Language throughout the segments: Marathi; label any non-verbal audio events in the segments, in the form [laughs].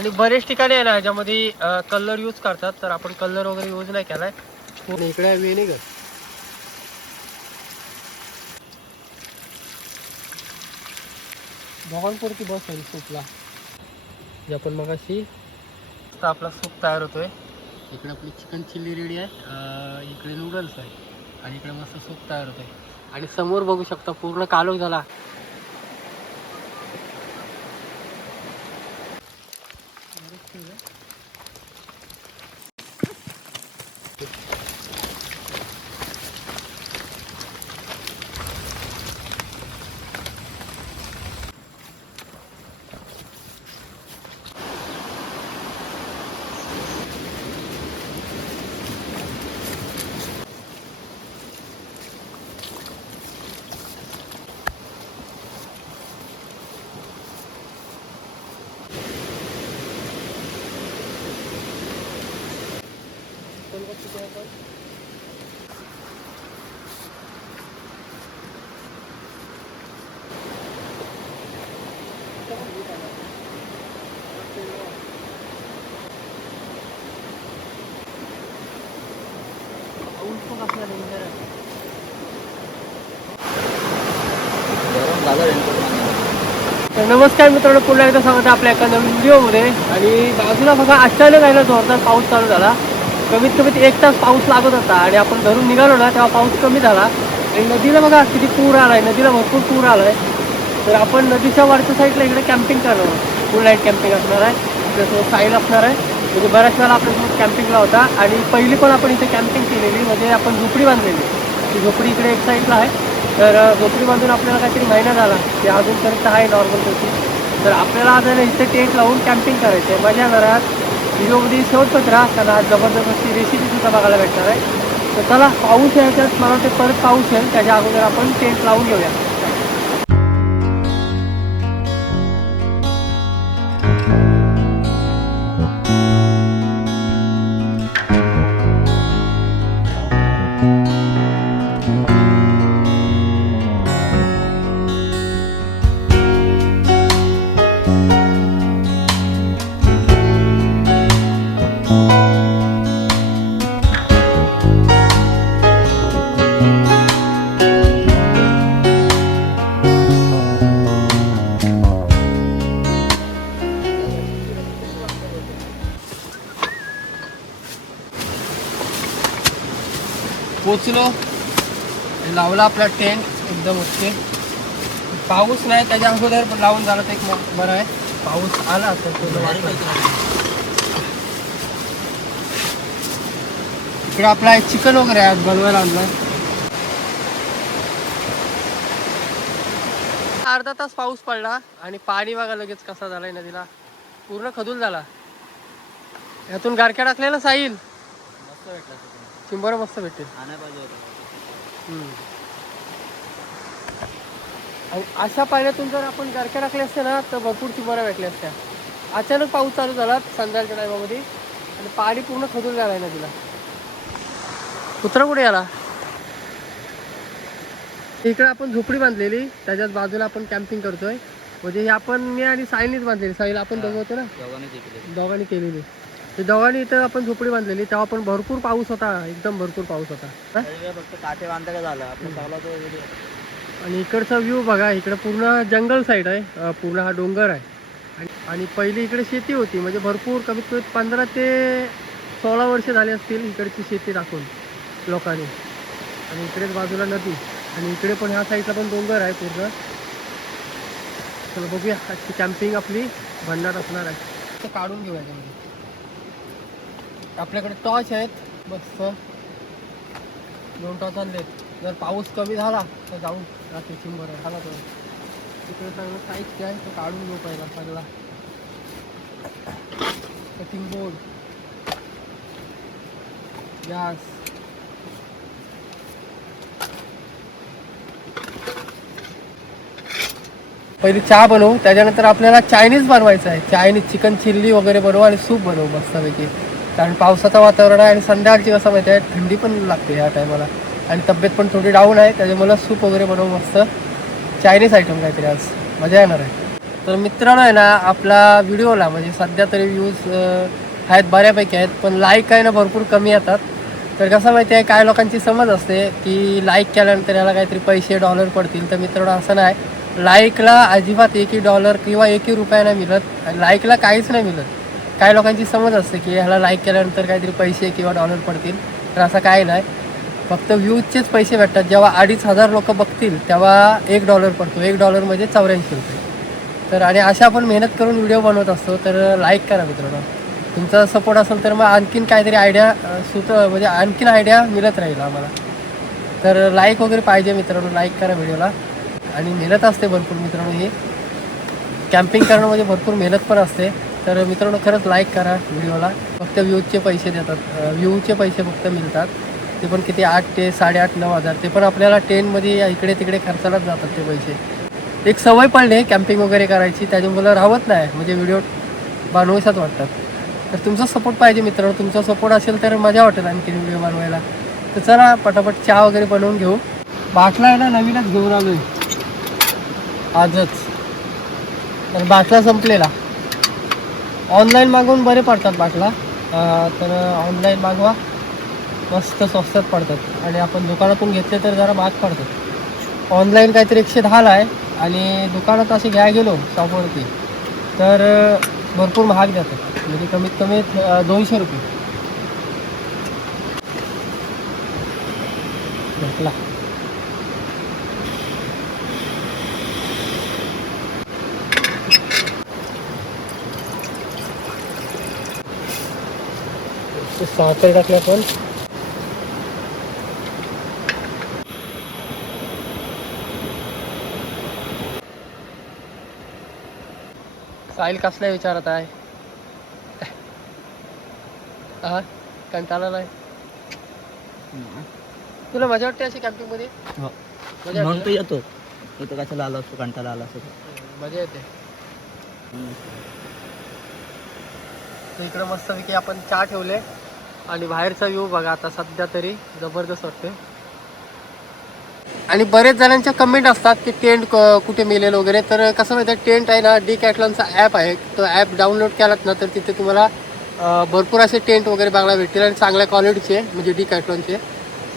आणि बरेच ठिकाणी आहे ना ह्याच्यामध्ये कलर यूज करतात तर आपण कलर वगैरे यूज नाही केलाय. इकडे आहे विनेगर दोघांपुरती बस आहे सूपला जे आपण मग अशी आपला सूप तयार होतोय. इकडे आपली चिकन चिल्ली रेडी आहे इकडे नूडल्स आहे आणि इकडे मस्त सूप तयार होतोय. आणि समोर बघू शकता पूर्ण कालोख झाला. तर नमस्कार मित्रांनो पुन्हा एकदा स्वागत आहे आपल्या एका नवीन व्हिडिओमध्ये. आणि बाजूला बघा अचानक आहे ना जोरदार पाऊस चालू झाला. कमीत कमी एक तास पाऊस लागत होता आणि आपण घरून निघालो ना तेव्हा पाऊस कमी झाला. आणि नदीला बघा किती पूर आलाय नदीला भरपूर पूर आलाय. तर आपण नदीच्या वरच्या साईडला इकडे कॅम्पिंग करणार फुल नाईट कॅम्पिंग असणार आहे. आपल्यासोबत साईल असणार आहे. म्हणजे बऱ्याच वेळा आपल्यासोबत कॅम्पिंगला होता. आणि पहिली पण आपण इथे कॅम्पिंग केलेली म्हणजे आपण झोपडी बांधलेली. ती झोपडी इकडे एक साईडला आहे. तर गोपरीमधून आपल्याला काहीतरी महिना झाला. ते अजूनपर्यंत आहे नॉर्मल तशी. तर आपल्याला आज आहे इथे टेंट लावून कॅम्पिंग करायचं आहे माझ्या घरात व्हिडिओमध्ये शेवटच राहा त्याला आज जबरदस्ती रेसिपीसुद्धा बघायला भेटणार आहे. तर त्याला पाऊस आहे त्यात मला वाटते परत पाऊस आहे त्याच्या अगोदर आपण टेंट लावून घेऊया. पोचलो लावला आपला टेंट एकदम ओके. पाऊस नाही त्याच्या अगोदर पण लावून झाला तर एक बरं आहे. पाऊस आला तर. इकडे आपला एक चिकन वगैरे आहे बनवायला आणलाय. अर्धा तास पाऊस पडला आणि पाणी बघा लगेच कसा झालाय नदीला. पूर्ण खदूल झाला. यातून गारक्या टाकलेला साईल चिंबर मस्त भेटेल. हम्म. आणि अशा पाण्यातून जर आपण गारक्या टाकल्या असत्या ना तर भरपूर चिंबऱ्या भेटल्या असत्या अचानक पाऊस चालू झाला संध्याकाळच्या टायमामध्ये आणि पाणी पूर्ण खदून झालाय नदीला कुत्रा कुठे आला? इकडे आपण झोपडी बांधलेली त्याच्याच बाजूला आपण कॅम्पिंग करतोय. म्हणजे ही आपण मी आणि साईनीच बांधलेली साईल आपण दोघं होतो ना? दोघांनी केलेली. ते दोघांनी इथं आपण झोपडी बांधलेली तेव्हा पण भरपूर पाऊस होता एकदम भरपूर पाऊस होता. हा? फक्त काठे बांधता का झालं? तो video. आणि इकडचा व्ह्यू बघा इकडे पूर्ण जंगल साईड आहे. अं, पूर्ण हा डोंगर आहे. आणि आणि पहिली इकडे शेती होती म्हणजे भरपूर कमीत कमी पंधरा ते सोळा वर्ष झाले असतील इकडची शेती टाकून लोकांनी. आणि इकडेच बाजूला नदी. आणि इकडे पण ह्या साईडला पण डोंगर आहे पूर्ण. चला बघूया. आजची कॅम्पिंग आपली भंडार असणार आहे. ते काढून घेऊया त्यामध्ये. आपल्याकडे टॉर्च आहेत. मस्त. दोन टॉर्च आणलेत. जर पाऊस कमी झाला तर जाऊ. रात्री शंभर झाला तर तिकडे सगळं साहित्य आहे तो काढून घेऊ पहिला सगळा. कटिंग बोर्ड गॅस पहिली चहा बनवू. त्याच्यानंतर आपल्याला चायनीज बनवायचं आहे. चायनीज चिकन चिल्ली वगैरे बनवू आणि सूप बनवू मस्तपैकी. कारण पावसाचं वातावरण आहे आणि संध्याकाळची कसं माहिती आहे थंडी पण लागते या टायमाला आणि तब्येत पण थोडी डाऊन आहे त्याच्यामुळे सूप वगैरे बनवून मस्त चायनीज आयटम काहीतरी आज मजा येणार आहे. तर मित्रांनो आहे ना आपला व्हिडिओला म्हणजे सध्या तरी व्ह्यूज आहेत बऱ्यापैकी आहेत पण लाईक आहे ना भरपूर कमी येतात. तर कसं माहिती आहे काय लोकांची समज असते की लाईक केल्यानंतर याला काहीतरी पैसे डॉलर पडतील. तर मित्रांनो असं नाही. लाईकला अजिबात एकही डॉलर किंवा एकही रुपया नाही मिळत. लाईकला काहीच नाही मिळत. काही लोकांची समज असते की ह्याला लाईक केल्यानंतर काहीतरी पैसे किंवा डॉलर पडतील. तर असं काही नाही. फक्त व्ह्यूजचेच पैसे भेटतात. जेव्हा अडीच हजार लोक बघतील तेव्हा एक डॉलर पडतो. एक डॉलर म्हणजे चौऱ्याऐंशी रुपये. तर आणि अशा आपण मेहनत करून व्हिडिओ बनवत असतो तर लाईक करा मित्रांनो. तुमचा सपोर्ट असेल तर मग आणखीन काहीतरी आयडिया सुत म्हणजे आणखीन आयडिया मिळत राहील आम्हाला. तर लाईक वगैरे पाहिजे मित्रांनो. लाईक करा व्हिडिओला आणि मेहनत असते भरपूर मित्रांनो ही. कॅम्पिंग करणं म्हणजे भरपूर मेहनत पण असते. तर मित्रांनो खरंच लाईक करा व्हिडिओला फक्त व्ह्यूजचे पैसे देतात. व्ह्यूचे पैसे फक्त मिळतात. ते पण किती? आठ ते साडेआठ नऊ हजार. ते पण आपल्याला टेनमध्ये इकडे तिकडे खर्चालाच जातात ते पैसे. एक सवय पडली कॅम्पिंग वगैरे करायची. त्याच्यामुळं राहत नाही. म्हणजे व्हिडिओ बनवायचाच वाटतात. तर तुमचा सपोर्ट पाहिजे मित्रांनो. तुमचा सपोर्ट असेल तर मजा वाटेल आणखी व्हिडिओ बनवायला. तर चला पटापट चहा वगैरे बनवून घेऊ. बाटला आहे ना नवीनच घेऊन आलोय. आजच. तर बाटला संपलेला. ऑनलाईन मागवून बरे पडतात बाटला. तर ऑनलाईन मागवा. मस्त स्वस्तात पडतात. आणि आपण दुकानातून घेतले तर जरा महाग पडतात. ऑनलाईन काहीतरी एकशे दहाला आहे. आणि दुकानात असे घ्यायला गेलो शॉपवरती तर भरपूर महाग जातात. म्हणजे कमीत कमी दोनशे रुपये. भेटला. ते साखर टाकल्या पण साहिल कसल्या विचारत आहे? हा कंटाळा नाही तुला मजा वाटते अशी कॅम्पिंगमध्ये? हो. मजा म्हणून येते. तर येतो कशाला आला असतो कंटाळा आला असतो? मजा येते. तर इकडं मस्तपैकी आपण चहा ठेवले. आणि बाहेरचा व्ह्यू बघा आता सध्या तरी जबरदस्त वाटते आणि बरेच जणांच्या कमेंट असतात की टेंट कुठे मिळेल वगैरे. तर कसं माहिती आहे टेंट आहे ना डी कॅटलॉनचा ॲप आहे. तो ॲप डाउनलोड केलात ना तर तिथे तुम्हाला भरपूर असे टेंट वगैरे बघायला भेटतील आणि चांगल्या क्वालिटीचे म्हणजे डी कॅटलॉनचे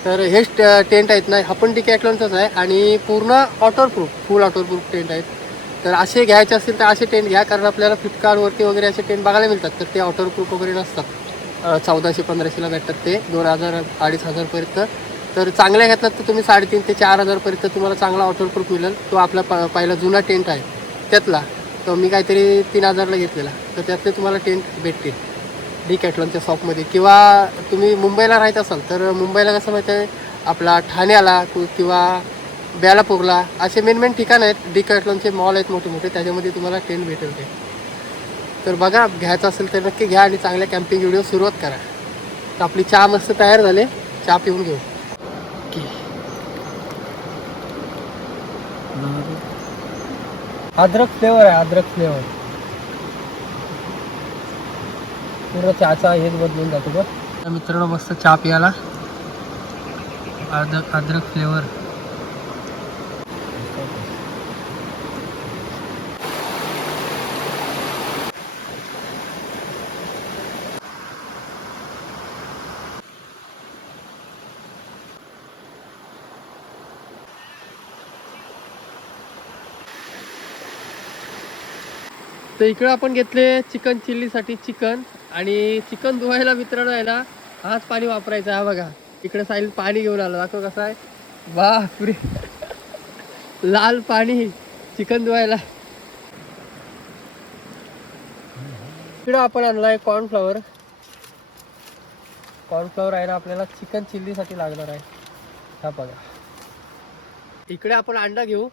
तर हेच टेंट आहेत ना हा पण डी कॅटलॉनचाच आहे आणि पूर्ण वॉटरप्रूफ फुल वॉटरप्रूफ टेंट आहेत. तर असे घ्यायचे असतील तर असे टेंट घ्या कारण आपल्याला फ्लिपकार्टवरती वगैरे असे टेंट बघायला मिळतात. तर ते वॉटरप्रूफ वगैरे नसतात. चौदाशे पंधराशेला भेटतात ते. दोन हजार अडीच हजारपर्यंत. तर चांगल्या घेतलात तर तुम्ही साडेतीन ते चार हजारपर्यंत तुम्हाला चांगला वॉटरप्रूफ मिळेल. तो आपला प पहिला जुना टेंट आहे. त्यातला. तर मी काहीतरी तीन हजारला घेतलेला. तर त्यातले तुम्हाला टेंट भेटतील. डी कॅटलॉनच्या शॉपमध्ये किंवा तुम्ही मुंबईला राहत असाल तर मुंबईला कसं माहिती आहे? आपला ठाण्याला कु- किंवा बेलापूरला असे मेन मेन ठिकाण आहेत. डी कॅटलॉनचे मॉल आहेत मोठे मोठे त्याच्यामध्ये तुम्हाला टेंट भेटेल ते. तर बघा घ्यायचं असेल तर नक्की घ्या आणि चांगल्या कॅम्पिंग व्हिडिओ सुरुवात करा. तर आपली चहा मस्त तयार झाले. चहा पिऊन घेऊ. अद्रक फ्लेवर आहे अद्रक फ्लेवर पूर्ण चहाचा हेच बदलून जातो बघ. तर मित्रांनो मस्त चहा पियाला. अद्रक अद्रक फ्लेवर तर इकडं आपण घेतले चिकन चिल्लीसाठी चिकन आणि चिकन धुवायला मित्रांनो आहे ना हाच पाणी वापरायचं हा बघा इकडे साईल पाणी घेऊन आलं. दाखव कसं आहे. बापरे. लाल पाणी चिकन धुवायला. इकडं आपण आणलाय कॉर्नफ्लॉवर कॉर्नफ्लॉवर आहे ना आपल्याला चिकन चिल्लीसाठी लागणार आहे. हा बघा. इकडे आपण अंडा घेऊ.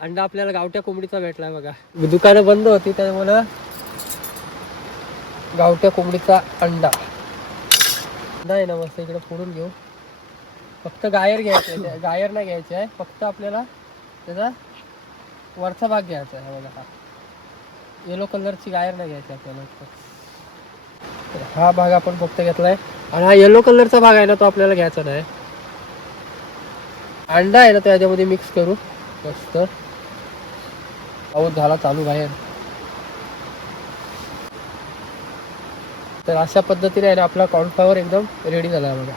अंडा आपल्याला गावठ्या कोंबडीचा भेटलाय बघा. दुकानं बंद होती त्यामुळं गावठ्या कोंबडीचा अंडा. अंडा आहे ना मस्त इकडे फोडून घेऊ. फक्त गायर घ्यायचं आहे गायर नाही घ्यायचे आहे फक्त आपल्याला त्याचा वरचा भाग घ्यायचा आहे बघा. हा येलो कलरची गायर नाही घ्यायची आपल्याला हा भाग आपण फक्त घेतलाय. आणि हा येलो कलरचा भाग आहे ना तो आपल्याला घ्यायचा नाही. अंडा आहे ना तो याच्यामध्ये मिक्स करू. मस्त. पाऊस झाला चालू बाहेर. तर अशा पद्धतीने आहे आपला कॉर्नफ्लॉवर एकदम रेडी झाला बघा.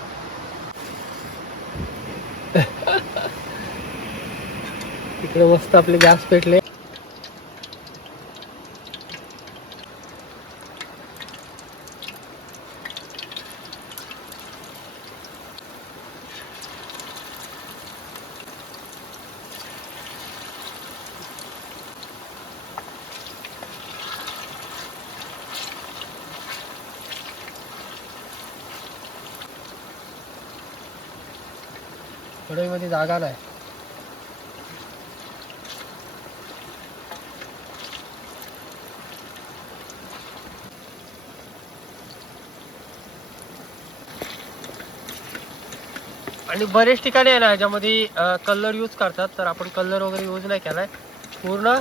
[laughs] इकडे मस्त आपले गॅस पेटले. कढईमध्ये आलाय आणि बरेच ठिकाणी आहे ना ह्याच्यामध्ये कलर यूज करतात तर आपण कलर वगैरे यूज नाही केलाय. पूर्ण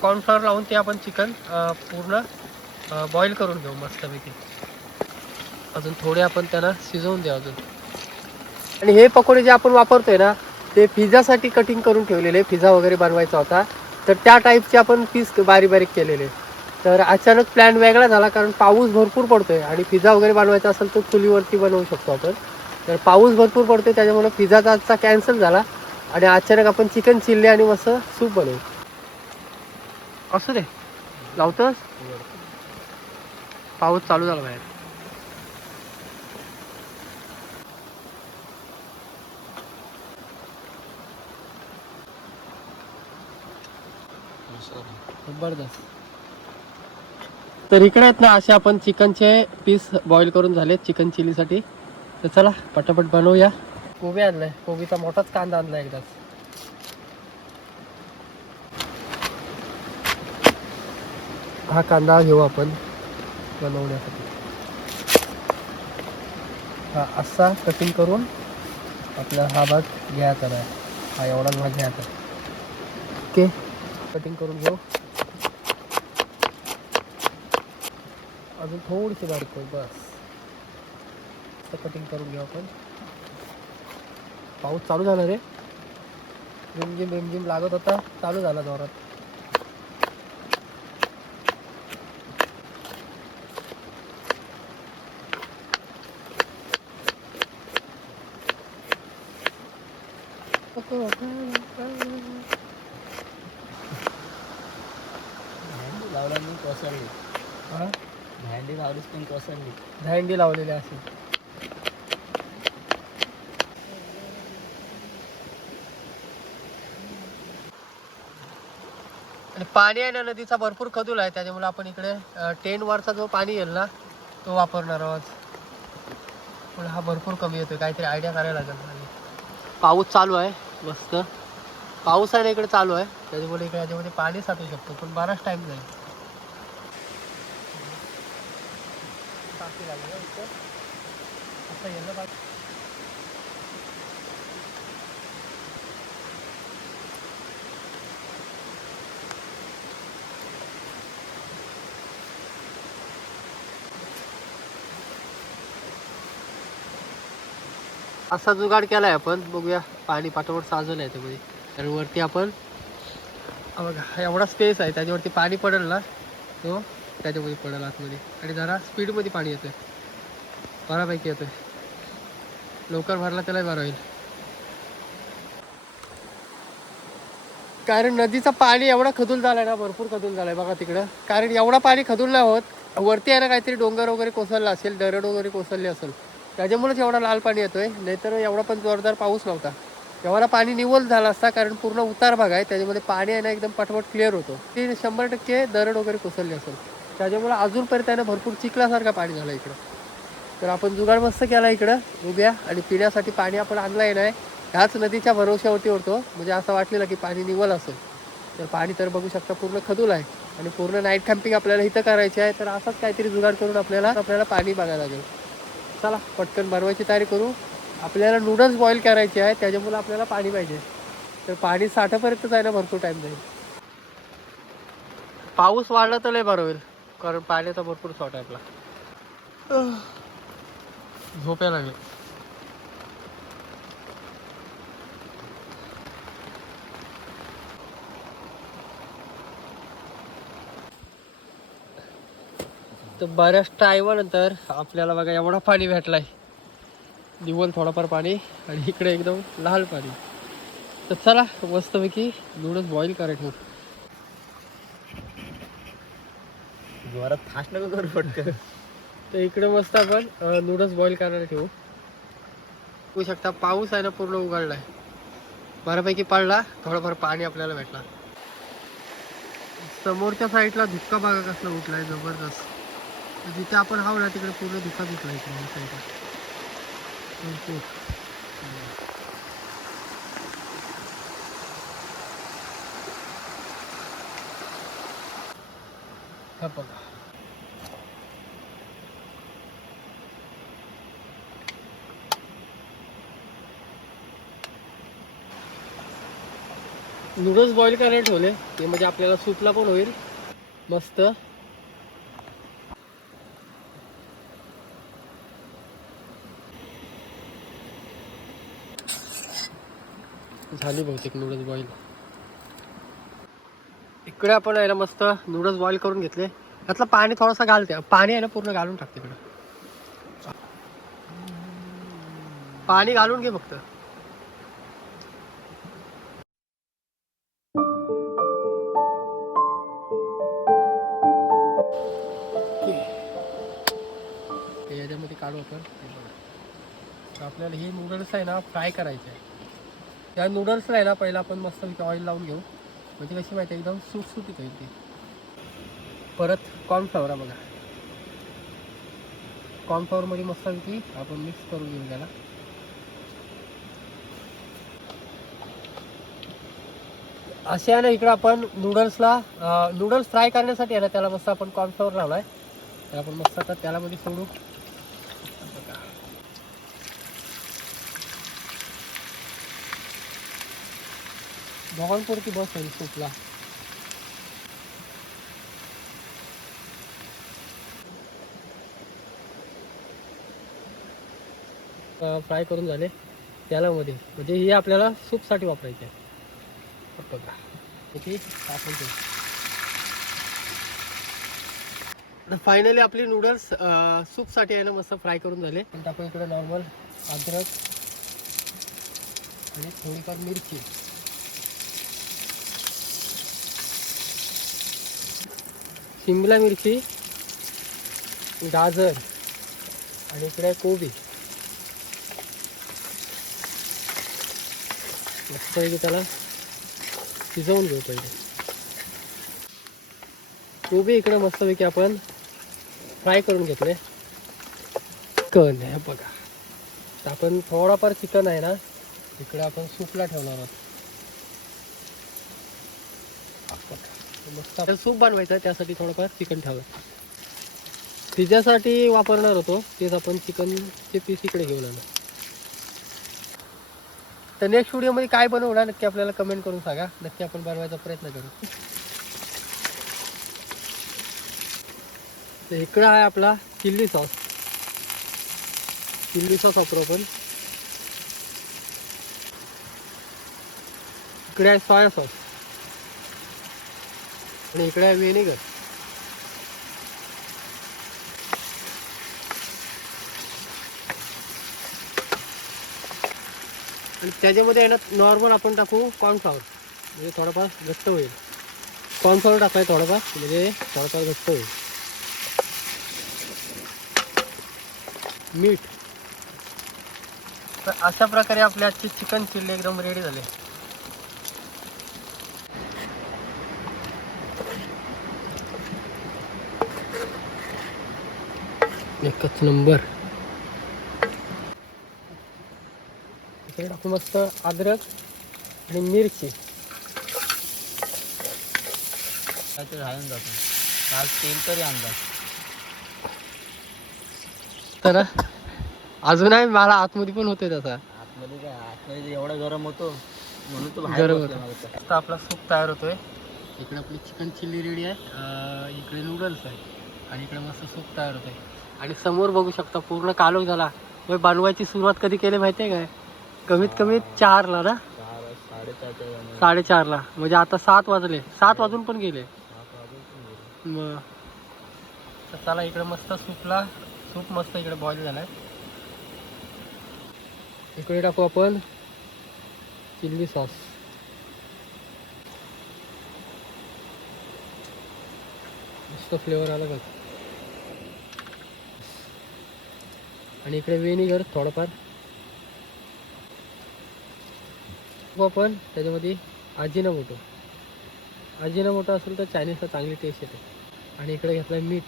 कॉर्नफ्लॉवर लावून ते आपण चिकन पूर्ण बॉईल करून घेऊ मस्तपैकी. अजून थोडे आपण त्यांना शिजवून देऊ अजून. आणि हे पकोडे जे आपण वापरतोय ना ते पिझ्झासाठी कटिंग करून ठेवलेले पिझ्झा वगैरे बनवायचा होता. तर त्या टाईपचे आपण पीस बारीक बारीक केलेले. तर अचानक प्लॅन वेगळा झाला कारण पाऊस भरपूर पडतोय आणि पिझ्झा वगैरे बनवायचा असेल तर चुलीवरती बनवू शकतो आपण. तर पाऊस भरपूर पडतोय त्याच्यामुळे पिझ्झाचा आजचा कॅन्सल झाला आणि अचानक आपण चिकन चिल्ली आणि मस्त सूप बनवू. असं रे लावतोस पाऊस चालू झाला बाहेर. जबरदस्त. तर इकडे आहेत ना असे आपण चिकनचे पीस बॉईल करून झाले चिकन चिलीसाठी. तर चला पटापट बनवूया. कोबी आणलाय. कोबीचा मोठाच कांदा आणलाय एकदाच. हा कांदा घेऊ आपण बनवण्यासाठी. हा असा कटिंग करून आपला हा भाग घ्यायचा नाही. हा एवढाच भाग घ्यायचा. ओके. कटिंग करून घेऊ. अजून थोडीशी बारीक करू बस. कटिंग करून घेऊ आपण. पाऊस चालू झाला रे. रिमझिम रिमझिम लागत होता चालू झाला जोरात. भेंडी [laughs] लावला मी कोसळली. हा? भेंडी लावलीच पण कोसळली. भेंडी लावलेली असेल आणि पाणी आहे ना नदीचा भरपूर खदूल आहे त्याच्यामुळे आपण इकडे टेन वरचा जो पाणी येईल ना तो वापरणार आहोत. पण हा भरपूर कमी येतोय काहीतरी आयडिया करायला लागेल पाऊस चालू आहे मस्त. पाऊस आहे ना इकडे चालू आहे. त्याच्यामुळे इकडे याच्यामध्ये पाणी साठू शकतो पण बराच टाइम जाईल. टाकी लागली ना इथं. आता येणं बाकी असा जुगाड केलाय आपण. बघूया. पाणी पाठोपाठ साजून आहे त्यामध्ये तर वरती आपण बघा एवढा स्पेस आहे त्याच्यावरती पाणी पडेल ना. तो त्याच्यामध्ये पडेल आतमध्ये. आणि जरा स्पीडमध्ये पाणी येतोय. बऱ्यापैकी येतोय. लवकर भरला त्यालाही बरं होईल. कारण नदीचं पाणी एवढा खदूल झालाय ना भरपूर खदूल झालाय बघा तिकडं. कारण एवढा पाणी खदूल नाही होत. वरती आहे ना काहीतरी डोंगर वगैरे कोसळला असेल दरड वगैरे कोसळले असेल. त्याच्यामुळेच एवढा लाल पाणी येतोय. नाहीतर एवढा पण जोरदार पाऊस नव्हता. एवढा पाणी निवल झाला असता कारण पूर्ण उतार भाग आहे. त्याच्यामध्ये पाणी आहे ना एकदम पटपट क्लिअर होतो. ते शंभर टक्के दरड वगैरे कोसळली असेल. त्याच्यामुळे अजूनपर्यंत आहे भरपूर चिखलासारखा पाणी झालं इकडं. तर आपण जुगाड मस्त केला इकडं उभ्या आणि पिण्यासाठी पाणी आपण आणलंय नाही. ह्याच नदीच्या भरोश्यावरती होतो म्हणजे असं वाटलेलं की पाणी निवल असेल. तर पाणी तर बघू शकता पूर्ण खदूल आहे. आणि पूर्ण नाईट कॅम्पिंग आपल्याला इथं करायची आहे. तर असंच काहीतरी जुगाड करून आपल्याला आपल्याला पाणी बघायला लागेल. चला पटकन भरवायची तयारी करू. आपल्याला नूडल्स बॉईल करायचे आहे त्याच्यामुळे आपल्याला पाणी पाहिजे. तर पाणी साठापर्यंत जायला भरपूर टाईम जाईल. पाऊस वाढला तर लय बरं होईल. कारण पाण्याचा भरपूर शॉट आहे आपला. झोप्या लागले. तर बऱ्याच टायमानंतर आपल्याला बघा एवढा पाणी भेटलाय. निवल थोडाफार पाणी आणि इकडे एकदम लाल पाणी. तर चला मस्तपैकी नूडल्स बॉईल करायचं. जोरात फास्ट नको करू पटकन. [laughs] तर इकडे मस्त आपण नूडल्स बॉईल करायला ठेवू. बघू शकता पाऊस आहे ना पूर्ण उघडलाय. बऱ्यापैकी पडला थोडंफार पाणी आपल्याला भेटला समोरच्या साईडला धुक्का बघा कसला उठलाय जबरदस्त. तर जिथे आपण हाव ना तिकडे पूर्ण धुका दिसला इकडे साईडला हा बघा. नूडल्स बॉईल करायला ठेवले. ते म्हणजे आपल्याला सूपला पण होईल. मस्त. झाली बहुतेक नूडल्स बॉईल इकडे आपण आहे ना मस्त नूडल्स बॉईल करून घेतले. त्यातलं पाणी थोडंसं घालते. पाणी आहे ना पूर्ण घालून टाकते इकडं. पाणी घालून घे फक्त. याच्यामध्ये काढू आपण. आपल्याला हे नूडल्स आहे ना फ्राय करायचे आहे. त्या नूडल्सला आहे ना पहिला आपण मस्त ऑइल लावून घेऊ. म्हणजे कशी माहिती आहे, एकदम सुटसुटीत होईल ती. परत कॉर्नफ्लॉवर बघा. कॉर्नफ्लॉवरमध्ये मस्तपैकी आपण मिक्स करून घेऊ त्याला. असे आहे ना इकडं आपण नूडल्सला नूडल्स फ्राय करण्यासाठी आहे ना त्याला मस्त आपण कॉर्नफ्लॉवर लावला तर आपण मस्त आता त्याला मध्ये सोडू. दोघांपुरती बस होईल सूपला फ्राय करून झाले. त्यालामध्ये म्हणजे हे आपल्याला सूपसाठी वापरायचे आहे. बघा. किती आपण फायनली आपली नूडल्स सूपसाठी आहे ना मस्त फ्राय करून झाले. पण टाकू इकडे नॉर्मल अद्रक आणि थोडीफार मिरची. शिमला मिरची गाजर आणि इकडे आहे कोबी मस्तपैकी त्याला शिजवून घेऊ पहिले. कोबी इकडे मस्तपैकी आपण फ्राय करून घेतले. चिकन आहे बघा. तर आपण थोडाफार चिकन आहे ना इकडे आपण सूपला ठेवणार आहोत. बघा. सूप बनवायचं आहे त्यासाठी थोडंफार चिकन ठेवलं पिझ्यासाठी वापरणार होतो तेच आपण चिकनचे पीस इकडे घेऊन आलो. तर नेक्स्ट व्हिडिओमध्ये काय बनवणार नक्की आपल्याला कमेंट करून सांगा. नक्की आपण बनवायचा प्रयत्न करू. तर इकडं आहे आपला चिल्ली सॉस चिल्ली सॉस वापरू आपण. इकडे आहे सोया सॉस आणि इकडे वे नाही का आणि त्याच्यामध्ये आहे ना नॉर्मल आपण टाकू कॉर्नफ्लॉवर म्हणजे थोडंफार घट्ट होईल. कॉर्नफ्लॉवर टाकाय थोडंफार म्हणजे थोडंफार घट्ट होईल. मीठ तर अशा प्रकारे आपले आजचे चिकन चिल्ली एकदम रेडी झाले. एकच नंबर. इकडे टाकू मस्त अद्रक आणि मिरची. काहीतरी जातो. तेल तरी अजून आहे मला आतमध्ये पण होते त्याचा आतमध्ये काय? आतमध्ये एवढा गरम होतो म्हणून तो गरम होतो. आपला सूप तयार होतोय. इकडे आपली चिकन चिल्ली रेडी आहे. इकडे नूडल्स आहे. आणि इकडे मस्त सूप तयार होतंय. आणि समोर बघू शकता पूर्ण कालोख झाला. मग बनवायची सुरुवात कधी केली माहिती आहे काय? कमीत कमी चारला ना? साडेचारला. म्हणजे आता सात वाजले. सात वाजून पण गेले. मग. तर चला इकडे मस्त सूपला. सूप मस्त इकडे बॉईल झालाय. इकडे टाकू आपण चिल्ली सॉस. मस्त फ्लेवर आला बघ. आणि इकडे वेनिगर थोडंफार. आपण त्याच्यामध्ये आजीना मोठं असेल तर चायनीजला चांगली टेस्ट येते. आणि इकडे घेतलं आहे मीठ.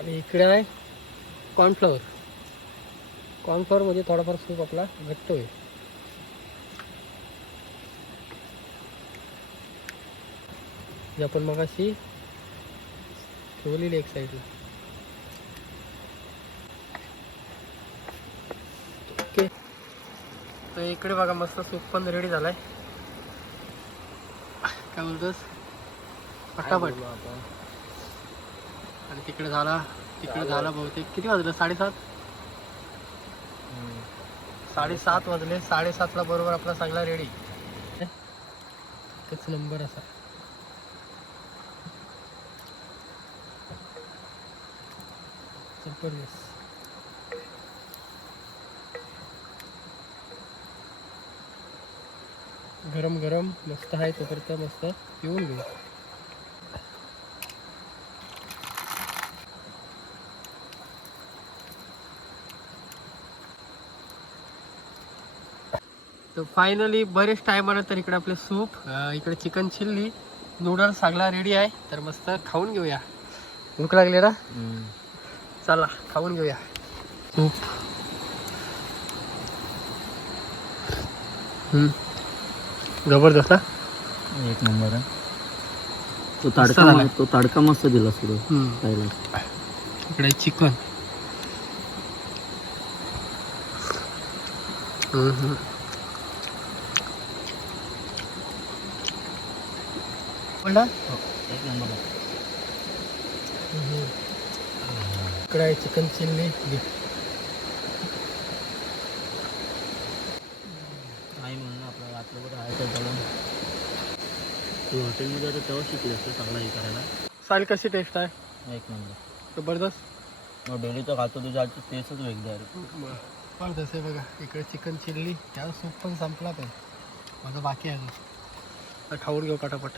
आणि इकडे आहे कॉर्नफ्लॉवर कॉर्नफ्लॉवरमध्ये थोडाफार सूप आपला घट्ट होईल जे आपण मग अशी ठेवलेली एक साईडला ओके तर इकडे बघा मस्त सूप पण रेडी झालाय. काय बोलतोस? पटापट. आणि तिकडे झाला तिकडे झाला बहुतेक. किती वाजलं? साडेसात? साडेसात वाजले. साडेसातला बरोबर आपला सगळा रेडी एकच नंबर असा. जबरदस्त. गरम गरम मस्त आहे तोपर्यंत मस्त पिऊन घेऊ. तर फायनली बरेच टायमानंतर इकडे आपले सूप इकडे चिकन चिल्ली नूडल्स सगळा रेडी आहे. तर मस्त खाऊन घेऊया. भूक लागली ना? चला खाऊन घेऊया. सूप हम्म. जबरदस्त ना एक नंबर आहे तो तडका झालाय. तो तडका मस्त दिला सुरू. हम्म. पहिला. इकडे चिकन. एक नंबर. इकडे आहे चिकन चिल्ली नाही म्हणून आपलं रात्रभर राहायचं जाऊन तू हॉटेलमध्ये आता तेव्हा शिकली असते चांगला हे करायला. साल कशी टेस्ट आहे? एक नंबर. जबरदस्त? मग डेली तर खातो तुझ्या आजची टेस्टच वेगळी आहे जबरदस्त आहे बघा इकडे चिकन चिल्ली त्या सूप पण संपला पण. माझं बाकी आहे खाऊन घेऊ पटापट.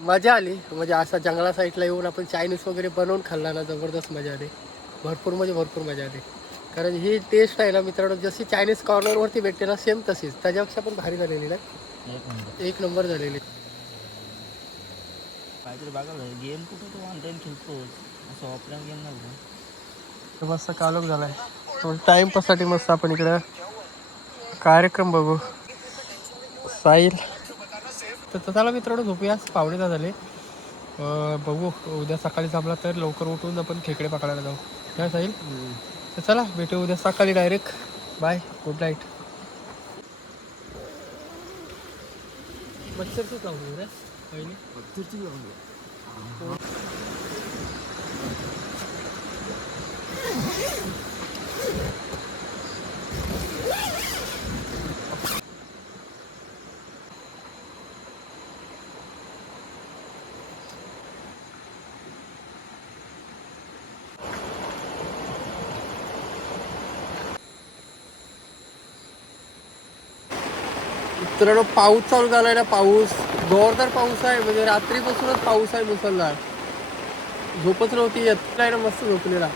मजा आली. म्हणजे असा जंगला साईडला येऊन आपण चायनीज वगैरे बनवून खाल्ला ना जबरदस्त मजा आली. भरपूर म्हणजे भरपूर मजा आली. कारण ही टेस्ट आहे ना मित्रांनो जशी चायनीज कॉर्नरवरती भेटते ना सेम तशीच. त्याच्यापेक्षा पण भारी झालेली ना. एक नंबर. एक नंबर झालेली. काहीतरी बघायला गेम कुठं तू ऑनलाईन खेळतोस असं ऑफलाईन गेम नाही बघा. तर मस्त कालक झालाय. तो टाइमपाससाठी मस्त आपण इकडं कार्यक्रम बघू. साईल तर चला मित्रांनो झोपूया. पावणे दहा झाले. अं, बघू. उद्या सकाळी जमला तर लवकर उठून आपण खेकडे पकडायला जाऊ. काय साईल तर चला भेटू उद्या सकाळी डायरेक्ट बाय गुड नाईट मच्छरचीच लावून रे पहिली मित्रांनो पाऊस चालू झालाय ना पाऊस. जोरदार पाऊस आहे म्हणजे रात्रीपासूनच पाऊस आहे मुसळधार झोपच नव्हती येत. नाही ना मस्त झोपलेला.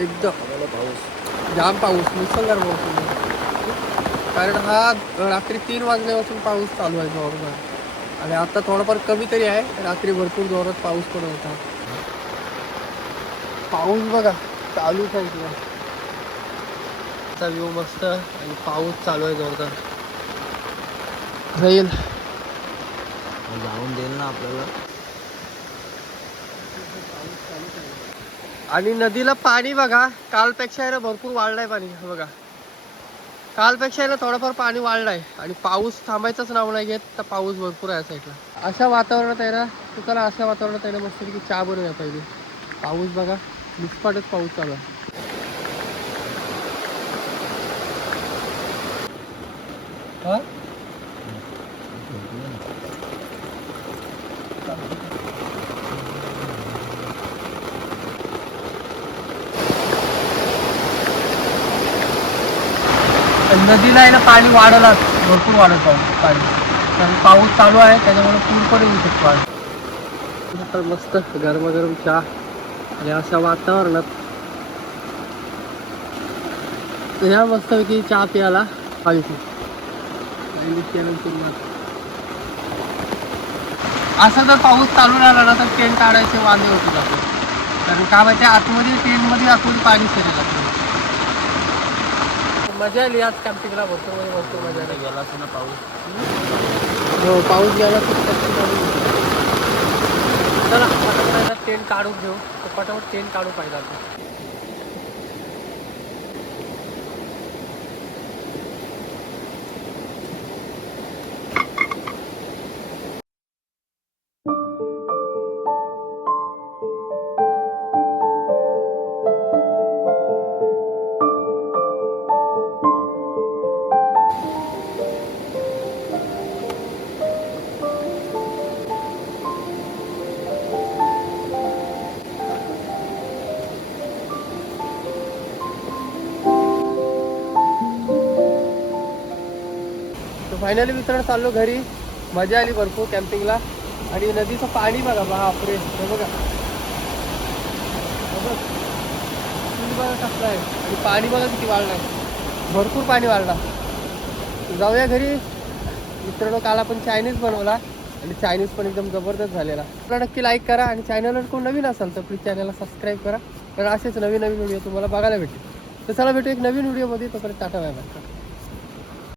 एकदम. पाऊस. जाम पाऊस मुसळधार पाऊस. कारण हा रात्री तीन वाजल्यापासून पाऊस चालू आहे जोरदार. आणि आता थोडाफार कमी तरी आहे. रात्री भरपूर जोरात पाऊस पण होता. पाऊस बघा चालूच आहे इकडे. व्ह्यू मस्त आणि पाऊस चालू आहे जोरदार. राहील जाऊन देईल ना आपल्याला. आणि नदीला पाणी बघा कालपेक्षा आहे ना भरपूर वाढलंय पाणी हे बघा. कालपेक्षा आहे ना थोडंफार पाणी वाढलंय आणि पाऊस थांबायचंच नाव नाही घेत तर पाऊस भरपूर आहे साईडला अशा वातावरणात आहे ना तर चला अशा वातावरणात आहे ना मस्त की चहा बनवूया पाहिजे पाऊस बघा निष्पाटच पाऊस चालू आहे. हा? नदीला आहे ना पाणी वाढलं भरपूर वाढत पाऊस पाणी. कारण पाऊस चालू आहे त्याच्यामुळे पूर पण येऊ शकतो आज. तर मस्त गरमागरम चहा आणि अशा वातावरणात ह्या मस्तपैकी चहा प्यायला पाहिजे. असा जर पाऊस चालू राहिला ना तर टेंट काढायचे वांदे होते आपले. कारण काय माहिती आतमध्ये टेंटमध्ये आतमध्ये पाणी शिरेल आपलं मजा आली आज कॅम्पिंगला भरपूर म्हणजे भरपूर मजा आली. गेला असं ना पाऊस? हो पाऊस गेला तर कॅम्पिंग चालू पटापट टेंट काढून घेऊ. तर पटापट टेंट काढू पाहिजे आपण फायनली मित्रांनो चाललो घरी. मजा आली भरपूर कॅम्पिंगला आणि नदीचं पाणी बघा बापरे. हे बघा. हे बघा. कसलं आहे. आणि पाणी बघा किती वाढलं आहे भरपूर पाणी वाढलं. जाऊया घरी. मित्रांनो काल आपण चायनीज बनवला. आणि चायनीज पण एकदम जबरदस्त झालेला. आपला नक्की लाईक करा आणि चॅनलवर कोण नवीन असाल तर प्लीज चॅनलला सबस्क्राईब करा. कारण असेच नवीन नवीन व्हिडिओ तुम्हाला बघायला भेटेल. तर चला भेटू एक नवीन व्हिडिओमध्ये तोपर्यंत टाटा बाय बाय